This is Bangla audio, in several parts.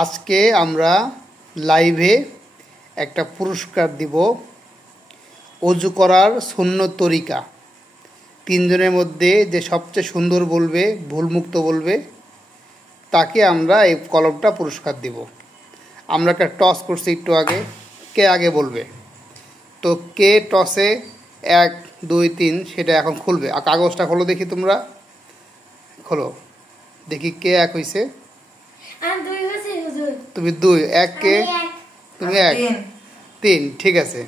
আজকে আমরা লাইভে একটা পুরস্কার দিব অজু করার সুন্নত তরিকা। তিনজনের মধ্যে যে সবচেয়ে সুন্দর বলবে, ভুলমুক্ত বলবে, তাকে আমরা এই কলমটা পুরস্কার দিব। আমরা একটা টস করছি একটু আগে, কে আগে বলবে। তো কে টসে 1 2 3 সেটা এখন খুলবে। আর কাগজটা খোলো দেখি, তোমরা খোলো দেখি কে 1 হয়েছে। তুমি 2, 1 কে? তুমি 1, 3, ঠিক আছে।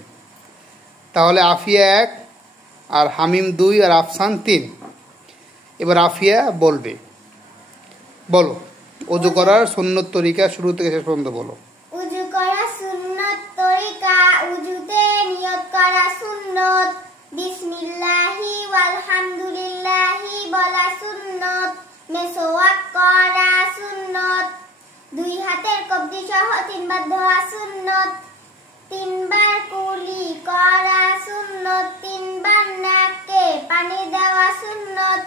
তাহলে আফিয়া 1 আর হামিম 2 আর আফসান 3। এবার আফিয়া বলবে, বলো ওযু করার সুন্নত তরিকা শুরু থেকে শেষ পর্যন্ত বলো। ওযু করার সুন্নত তরিকা, ওযুতে নিয়ত করা সুন্নত, বিসমিল্লাহি ওয়ালহামদুলিল্লাহি বলা সুন্নত, মেসওয়াক করা সুন্নত, 2 হাতের কবজি সহ 3 বার ধোয়া সুন্নত, 3 বার কুলি করা সুন্নত, 3 বার নাকে পানি দেওয়া সুন্নত,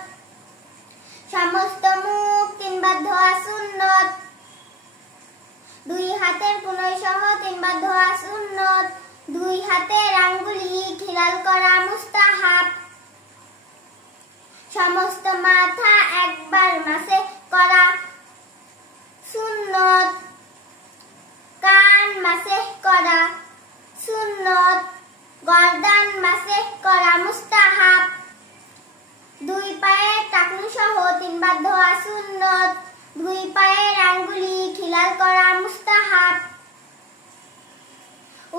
সমস্ত মুখ 3 বার ধোয়া সুন্নত, 2 হাতের কনুই সহ 3 বার ধোয়া সুন্নত, 2 হাতের আঙ্গুলি খিলাল করা মুস্তাহাব, সমস্ত মাথা একবার মাসে করা সুন্নত, কান মাসে করা সুন্নত, গর্দান মাসে করা মুস্তাহাব, 2 পায়ের টাকনু সহ 3 বার ধোয়া সুন্নত, 2 পায়ের আঙ্গুলি খিলাল করা মুস্তাহাব।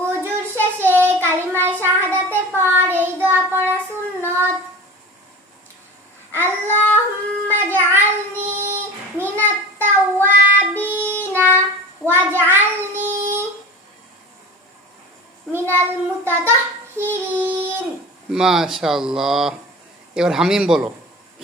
ওযুর শেষে কালিমায়ে শাহাদাতের পর এই দোয়া পড়া সুন্নত, আল্লাহুম্মা জাআলনি মিনাত তাওয়াবিনা ওয়াজআলনি মিনাল মুতাতাহহিরিন। মাশাআল্লাহ। এবার হামিম বলো,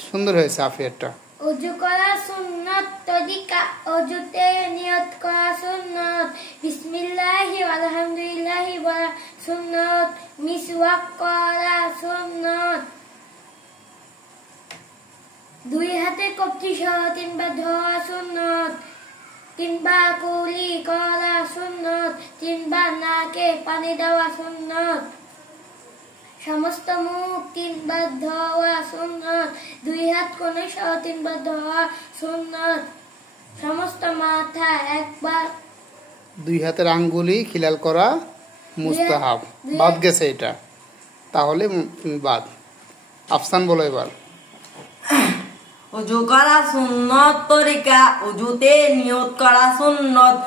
সুন্দর হয়েছে আফিয়াটা। ওযু করা সুন্নত তরিকা, ওযুতে নিয়ত করা সুন্নত, বিসমিল্লাহি ওয়ালহামদুলিল্লাহি বলা সুন্নত, মিসওয়াক করা সুন্নত, 2 হাতে কবজি সহ 3 বার ধোয়া সুন্নত, 3 বার কুলি করা সুন্নত, 3 বার নাকে পানি দেওয়া সুন্নত, সমস্ত মুখ 3 বার ধোয়া সুন্নত, 2 হাত কনুই সহ 3 বার ধোয়া সুন্নত, সমস্ত মাথা একবার, 2 হাতের আঙ্গুলি খিলাল করা মুস্তাহাব। বাদ গেছে এটা, তাহলে তুমি বাদ। আফসান বলো এবার। ওযু করা সুন্নত তরিকা, ওযুতে নিয়ত করা সুন্নত,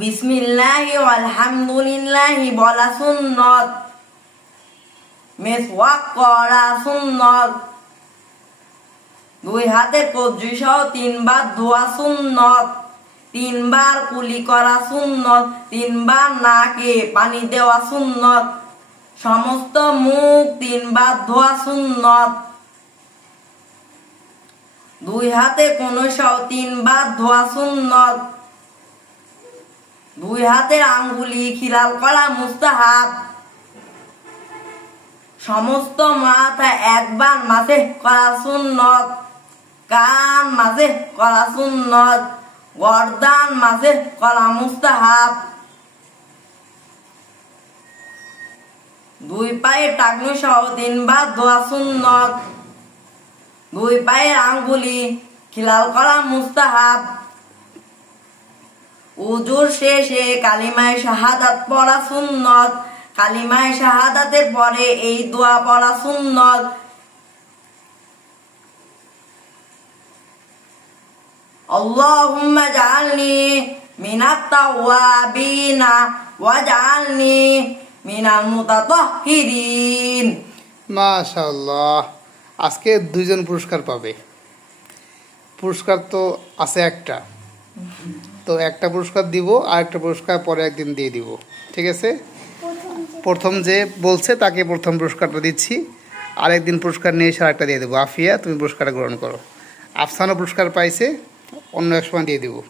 বিসমিল্লাহি ওয়ালহামদুলিল্লাহি বলা সুন্নত, মেসওয়াক করা সুন্নত, 2 হাতে কবজি সহ 3 বার ধোয়া সুন্নত, 3 বার কুলি করা সুন্নত, 3 বার নাকে পানি দেওয়া সুন্নত, সমস্ত মুখ 3 বার ধোয়া সুন্নত, 2 হাতে কনুই সহ 3 বার ধোয়া সুন্নত, 2 হাতের আঙ্গুলি খিলাল করা মুস্তাহাব, সমস্ত মাথা একবার মাসে করা সুন্নত, কান মাসে করা সুন্নত, গর্দান মাসে করা মুস্তাহাব, 2 পায়ের টাকনু সহ 3 বার ধোয়া সুন্নত, 2 পায়ের আঙ্গুলি খিলাল করা মুস্তাহাব। ওযুর শেষে কালিমায়ে শাহাদাত পড়া সুন্নত, কালিমায়ে শাহাদাতের পরে এই দোয়া পড়া সুন্নত, আল্লাহুম্মা জাআলনি মিনাত তাওয়াবিনা ওয়াজআলনি মিনাল মুতাতাহহিরিন। মাশাআল্লাহ। আজকে 2 জন পুরস্কার পাবে। পুরস্কার তো আছে একটা, তো একটা পুরস্কার দিব, আর একটা পুরস্কার পরে একদিন দিয়ে দিব, ঠিক আছে? প্রথম যে বলছে তাকে প্রথম পুরস্কারটা দিচ্ছি, আর একদিন পুরস্কার নিয়ে এসে আরেকটা দিয়ে দেবো। আফিয়া, তুমি পুরস্কারটা গ্রহণ করো। আফসানও পুরস্কার পাইছে, অন্য এক সময় দিয়ে দেবো।